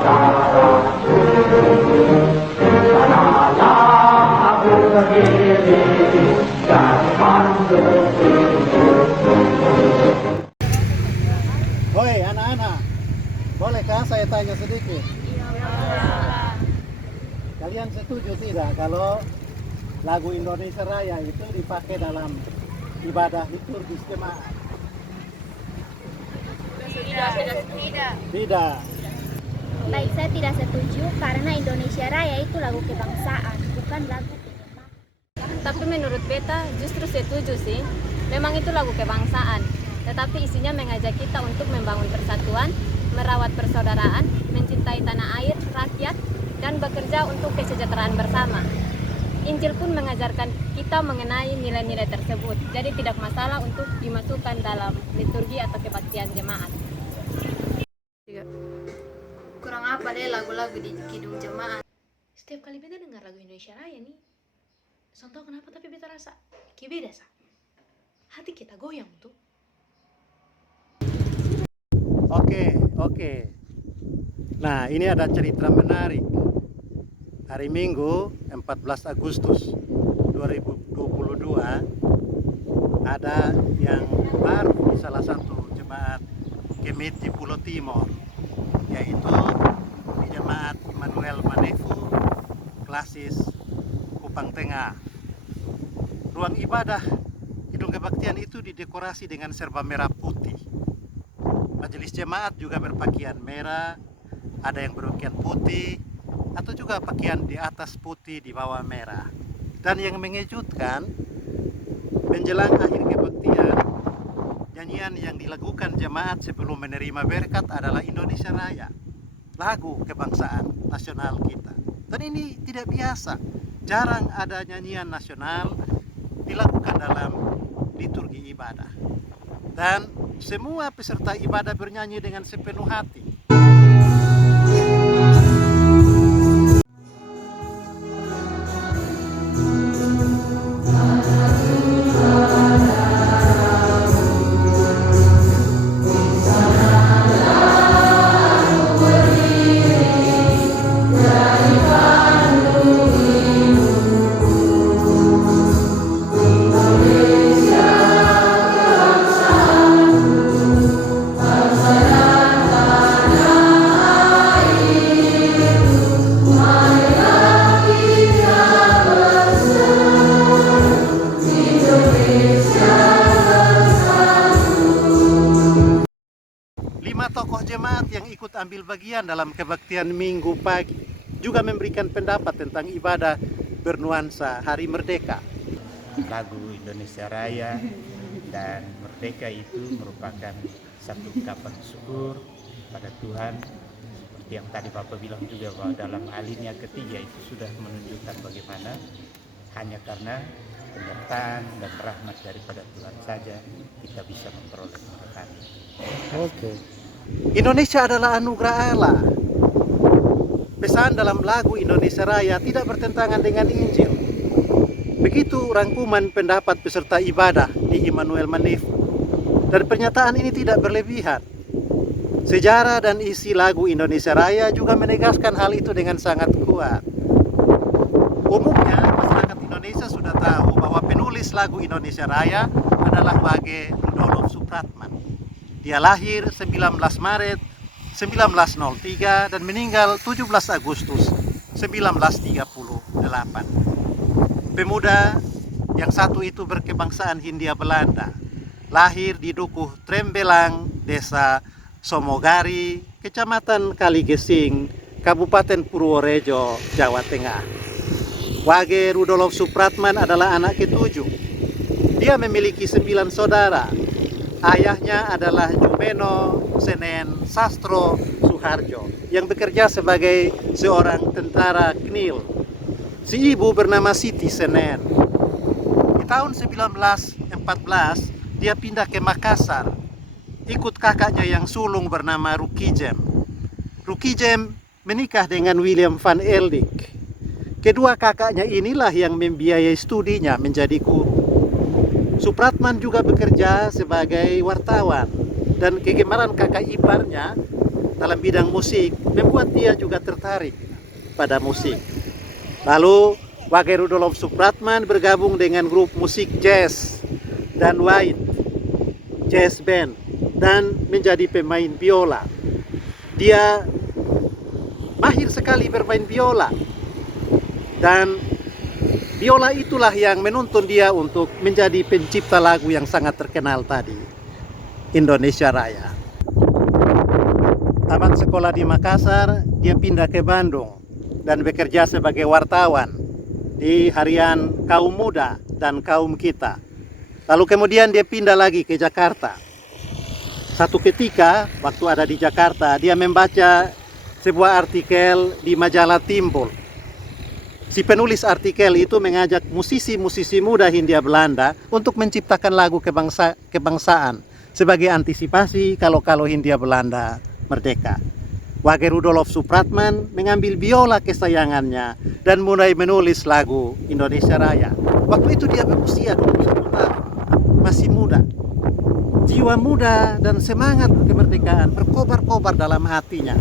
Hoi anak-anak, bolehkah saya tanya sedikit? Kalian setuju tidak kalau lagu Indonesia Raya itu dipakai dalam ibadah liturgis jemaat? Tidak. Tidak. Baik, saya tidak setuju karena Indonesia Raya itu lagu kebangsaan, bukan lagu penyembah. Tapi menurut beta justru setuju sih. Memang itu lagu kebangsaan, tetapi isinya mengajak kita untuk membangun persatuan, merawat persaudaraan, mencintai tanah air, rakyat, dan bekerja untuk kesejahteraan bersama. Injil pun mengajarkan kita mengenai nilai-nilai tersebut, jadi tidak masalah untuk dimasukkan dalam liturgi atau kebaktian jemaat. Kurang apa deh lagu-lagu di kidung jemaat. Setiap kali beta dengar lagu Indonesia Raya nih, soal tahu kenapa tapi beta rasa kayak beda sa. Hati kita goyang tuh. Oke. Nah, ini ada cerita menarik. Hari Minggu 14 Agustus 2022 ada yang baru di salah satu jemaat Kemit di Pulau Timor, yaitu jemaat Immanuel Manefu Klasis Kupang Tengah. Ruang ibadah gedung kebaktian itu didekorasi dengan serba merah putih. Majelis jemaat juga berpakaian merah, ada yang berpakaian putih, atau juga pakaian di atas putih di bawah merah. Dan yang mengejutkan, menjelang akhir kebaktian, nyanyian yang dilakukan jemaat sebelum menerima berkat adalah Indonesia Raya, lagu kebangsaan nasional kita. Dan ini tidak biasa, jarang ada nyanyian nasional dilakukan dalam liturgi ibadah. Dan semua peserta ibadah bernyanyi dengan sepenuh hati. Tokoh jemaat yang ikut ambil bagian dalam kebaktian Minggu pagi juga memberikan pendapat tentang ibadah bernuansa Hari Merdeka. Lagu Indonesia Raya dan Merdeka itu merupakan satu ungkapan syukur pada Tuhan, seperti yang tadi Bapak bilang juga bahwa dalam alinea ketiga itu sudah menunjukkan bagaimana hanya karena penyertaan dan rahmat daripada Tuhan saja kita bisa memperoleh kemerdekaan. Oke. Indonesia adalah anugerah Allah. Pesan dalam lagu Indonesia Raya tidak bertentangan dengan Injil. Begitu rangkuman pendapat peserta ibadah di Immanuel Manefu. Dan pernyataan ini tidak berlebihan. Sejarah dan isi lagu Indonesia Raya juga menegaskan hal itu dengan sangat kuat. Umumnya masyarakat Indonesia sudah tahu bahwa penulis lagu Indonesia Raya adalah Wage Rudolf Supratman. Dia lahir 19 Maret 1903 dan meninggal 17 Agustus 1938. Pemuda yang satu itu berkebangsaan Hindia Belanda, lahir di Dukuh Trembelang, Desa Somogari, Kecamatan Kaligesing, Kabupaten Purworejo, Jawa Tengah. Wage Rudolf Supratman adalah anak ketujuh. Dia memiliki 9 saudara. Ayahnya adalah Jumeno Senen Sastro Suharjo yang bekerja sebagai seorang tentara KNIL. Si ibu bernama Siti Senen. Di tahun 1914 dia pindah ke Makassar, ikut kakaknya yang sulung bernama Rukijem. Rukijem menikah dengan William van Eldik. Kedua kakaknya inilah yang membiayai studinya menjadi guru. Supratman juga bekerja sebagai wartawan, dan kegemaran kakak iparnya dalam bidang musik membuat dia juga tertarik pada musik. Lalu Wage Rudolf Supratman bergabung dengan grup musik jazz dan White Jazz Band dan menjadi pemain biola. Dia mahir sekali bermain biola, dan biola itulah yang menuntun dia untuk menjadi pencipta lagu yang sangat terkenal tadi, Indonesia Raya. Tamat sekolah di Makassar, dia pindah ke Bandung dan bekerja sebagai wartawan di harian Kaum Muda dan Kaum Kita. Lalu kemudian dia pindah lagi ke Jakarta. Satu ketika waktu ada di Jakarta, dia membaca sebuah artikel di majalah Timbul. Si penulis artikel itu mengajak musisi-musisi muda Hindia Belanda untuk menciptakan lagu kebangsaan sebagai antisipasi kalau Hindia Belanda merdeka. Wage Rudolf Supratman mengambil biola kesayangannya dan mulai menulis lagu Indonesia Raya. Waktu itu dia berusia 21 tahun, masih muda. Jiwa muda dan semangat kemerdekaan berkobar-kobar dalam hatinya.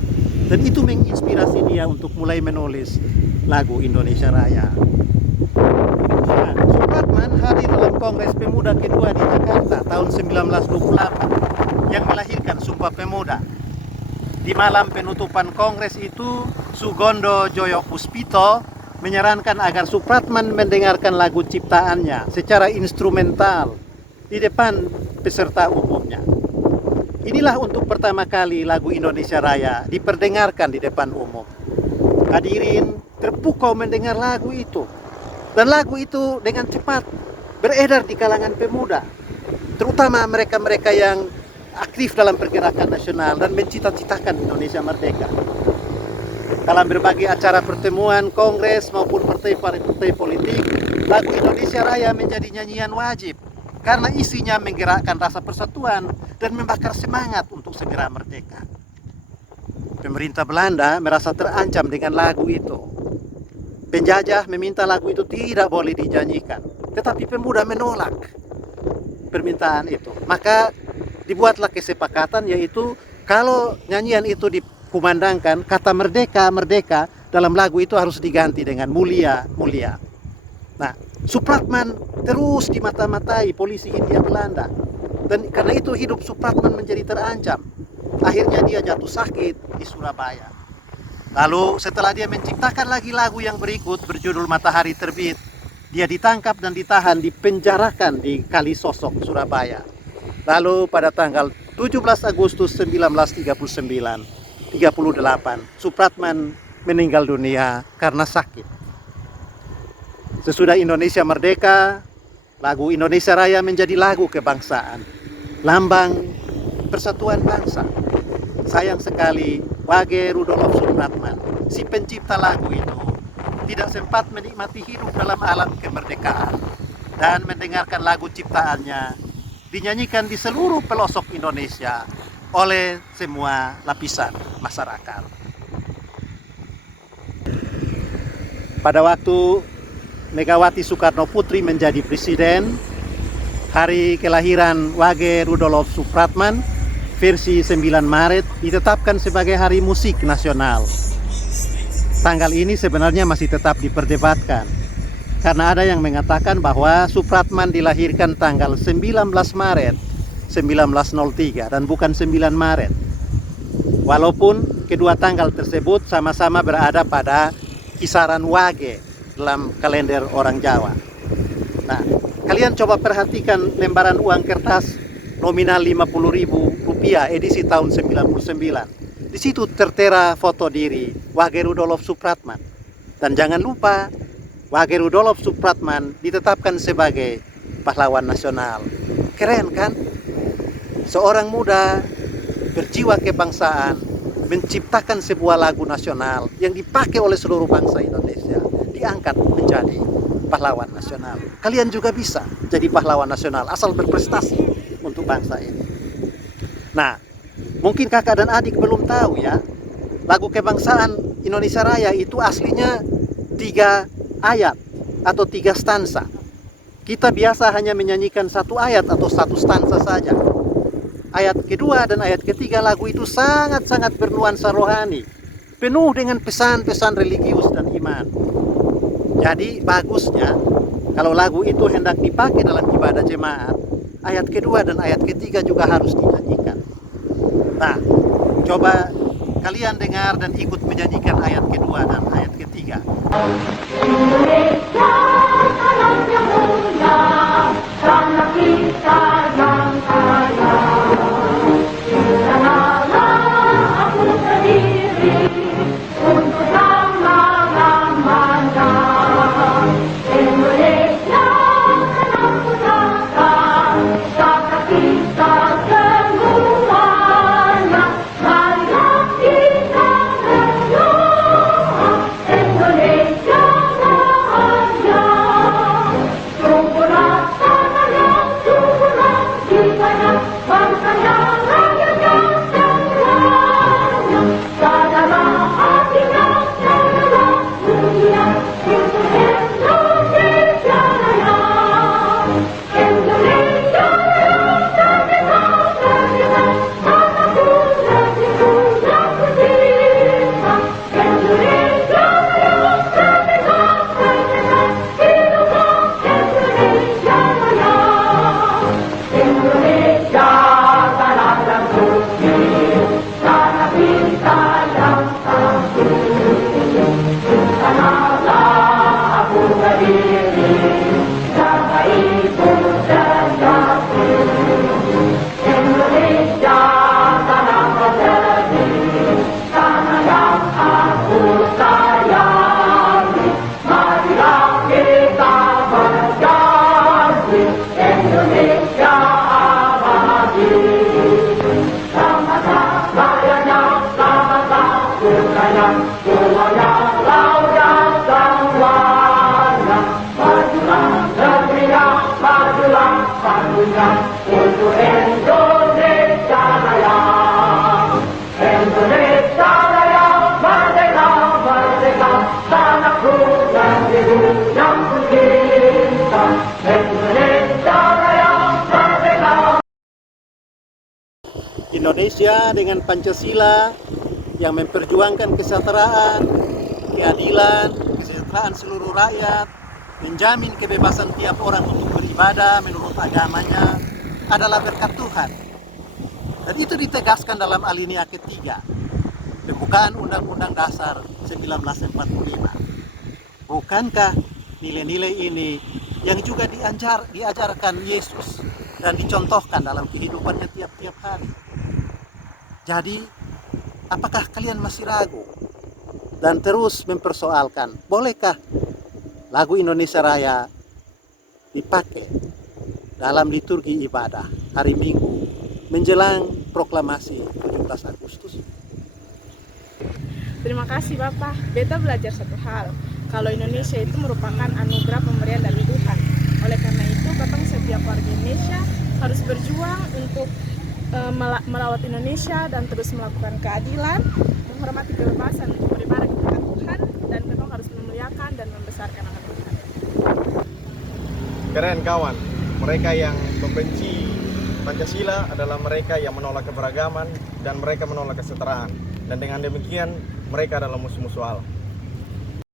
Dan itu menginspirasi dia untuk mulai menulis lagu Indonesia Raya. Nah, Supratman hadir dalam Kongres Pemuda kedua di Jakarta tahun 1928 yang melahirkan Sumpah Pemuda. Di malam penutupan kongres itu, Sugondo Joyo Puspito menyarankan agar Supratman mendengarkan lagu ciptaannya secara instrumental di depan peserta umumnya. Inilah untuk pertama kali lagu Indonesia Raya diperdengarkan di depan umum. Hadirin terpukau mendengar lagu itu. Dan lagu itu dengan cepat beredar di kalangan pemuda, terutama mereka-mereka yang aktif dalam pergerakan nasional dan mencita-citakan Indonesia merdeka. Dalam berbagai acara pertemuan, kongres maupun partai-partai politik, lagu Indonesia Raya menjadi nyanyian wajib karena isinya menggerakkan rasa persatuan dan membakar semangat untuk segera merdeka. Pemerintah Belanda merasa terancam dengan lagu itu. Penjajah meminta lagu itu tidak boleh dinyanyikan, tetapi pemuda menolak permintaan itu. Maka dibuatlah kesepakatan, yaitu kalau nyanyian itu dikumandangkan, kata merdeka, merdeka dalam lagu itu harus diganti dengan mulia, mulia. Nah, Supratman terus dimata-matai polisi Hindia Belanda. Dan karena itu hidup Supratman menjadi terancam. Akhirnya dia jatuh sakit di Surabaya. Lalu setelah dia menciptakan lagi lagu yang berikut berjudul Matahari Terbit, dia ditangkap dan ditahan, dipenjarakan di Kalisosok, Surabaya. Lalu pada tanggal 17 Agustus 1938, Supratman meninggal dunia karena sakit. Sesudah Indonesia merdeka, lagu Indonesia Raya menjadi lagu kebangsaan, lambang persatuan bangsa. Sayang sekali Wage Rudolf Supratman, si pencipta lagu itu, tidak sempat menikmati hidup dalam alam kemerdekaan dan mendengarkan lagu ciptaannya dinyanyikan di seluruh pelosok Indonesia oleh semua lapisan masyarakat. Pada waktu Megawati Soekarno Putri menjadi presiden, hari kelahiran Wage Rudolf Supratman versi 9 Maret ditetapkan sebagai Hari Musik Nasional. Tanggal ini sebenarnya masih tetap diperdebatkan, karena ada yang mengatakan bahwa Supratman dilahirkan tanggal 19 Maret 1903 dan bukan 9 Maret. Walaupun kedua tanggal tersebut sama-sama berada pada kisaran Wage dalam kalender orang Jawa. Nah, kalian coba perhatikan lembaran uang kertas nominal Rp50.000 edisi tahun 99. Di situ tertera foto diri Wage Rudolf Supratman. Dan jangan lupa, Wage Rudolf Supratman ditetapkan sebagai pahlawan nasional. Keren kan? Seorang muda berjiwa kebangsaan menciptakan sebuah lagu nasional yang dipakai oleh seluruh bangsa Indonesia, diangkat menjadi pahlawan nasional. Kalian juga bisa jadi pahlawan nasional asal berprestasi untuk bangsa ini. Nah, mungkin kakak dan adik belum tahu ya, lagu kebangsaan Indonesia Raya itu aslinya 3 ayat atau 3 stansa. Kita biasa hanya menyanyikan 1 ayat atau 1 stansa saja. ayat kedua dan ayat ketiga lagu itu sangat-sangat bernuansa rohani, penuh dengan pesan-pesan religius dan iman. Jadi bagusnya kalau lagu itu hendak dipakai dalam ibadah jemaat, ayat kedua dan ayat ketiga juga harus dinyanyikan. Nah, coba kalian dengar dan ikut menyanyikan ayat kedua dan ayat ketiga. Indonesia dengan Pancasila yang memperjuangkan kesejahteraan, keadilan, kesejahteraan seluruh rakyat, menjamin kebebasan tiap orang untuk beribadah menurut agamanya adalah berkat Tuhan. Dan itu ditegaskan dalam alinea ketiga pembukaan Undang-Undang Dasar 1945. Bukankah nilai-nilai ini yang juga diajarkan Yesus dan dicontohkan dalam kehidupannya tiap-tiap hari? Jadi, apakah kalian masih ragu dan terus mempersoalkan, bolehkah lagu Indonesia Raya dipakai dalam liturgi ibadah hari Minggu menjelang proklamasi 17 Agustus? Terima kasih Bapak. Beta belajar satu hal, kalau Indonesia itu merupakan anugerah pemberian dari Tuhan. Oleh karena itu, katong setiap warga Indonesia harus berjuang untuk merawat Indonesia dan terus melakukan keadilan, menghormati kebebasan untuk beribadah kepada Tuhan, dan katong harus memuliakan dan membesarkan nama Tuhan. Keren kawan, mereka yang membenci Pancasila adalah mereka yang menolak keberagaman dan mereka menolak kesetaraan. Dan dengan demikian mereka adalah musuh-musuh Allah.